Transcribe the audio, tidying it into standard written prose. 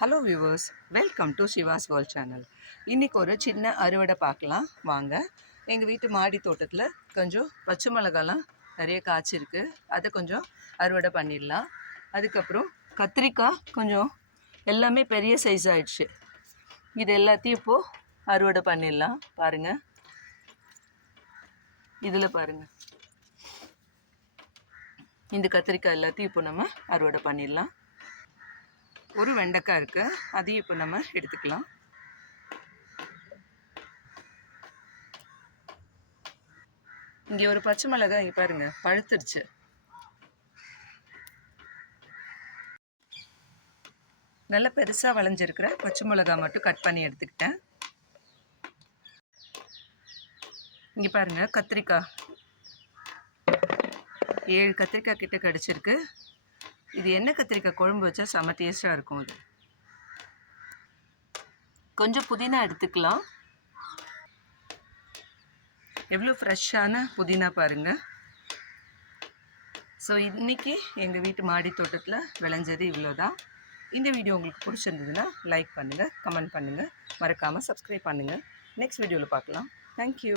Hello viewers, welcome to Siva's world channel. இன்றைக்கி ஒரு சின்ன அறுவடை பார்க்கலாம் வாங்க. எங்கள் வீட்டு மாடி தோட்டத்தில் கொஞ்சம் பச்சை மிளகாலாம் நிறைய காய்ச்சிருக்கு, அதை கொஞ்சம் அறுவடை பண்ணிடலாம். அதுக்கப்புறம் கத்திரிக்காய் கொஞ்சம் எல்லாமே பெரிய சைஸ் ஆகிடுச்சு, இது எல்லாத்தையும் இப்போது அறுவடை பண்ணிடலாம். பாருங்கள், இதில் பாருங்கள், இந்த கத்திரிக்காய் எல்லாத்தையும் இப்போ நம்ம அறுவடை பண்ணிடலாம். ஒரு வெண்டைக்காய் இருக்குது, அதையும் இப்போ நம்ம எடுத்துக்கலாம். இங்கே ஒரு பச்சை மிளகாய் இங்கே பாருங்கள் பழுத்துருச்சு. நல்லா பெருசாக வளைஞ்சிருக்கிற பச்சை மிளகாய் மட்டும் கட் பண்ணி எடுத்துக்கிட்டேன். இங்கே பாருங்கள், கத்திரிக்காய் 7 கத்திரிக்காய் கிட்ட கிடச்சிருக்கு. இது எண்ணெய் கத்திரிக்காய் குழம்பு வச்சா செம்ம டேஸ்ட்டாக இருக்கும். இது கொஞ்சம் புதினா எடுத்துக்கலாம். எவ்வளோ ஃப்ரெஷ்ஷான புதினா பாருங்கள். ஸோ இன்றைக்கி எங்கள் வீட்டு மாடி தோட்டத்தில் விளைஞ்சது இவ்வளோ தான். இந்த வீடியோ உங்களுக்கு பிடிச்சிருந்ததுன்னா லைக் பண்ணுங்கள், கமெண்ட் பண்ணுங்கள், மறக்காமல் சப்ஸ்கிரைப் பண்ணுங்கள். நெக்ஸ்ட் வீடியோவில் பார்க்கலாம். தேங்க்யூ.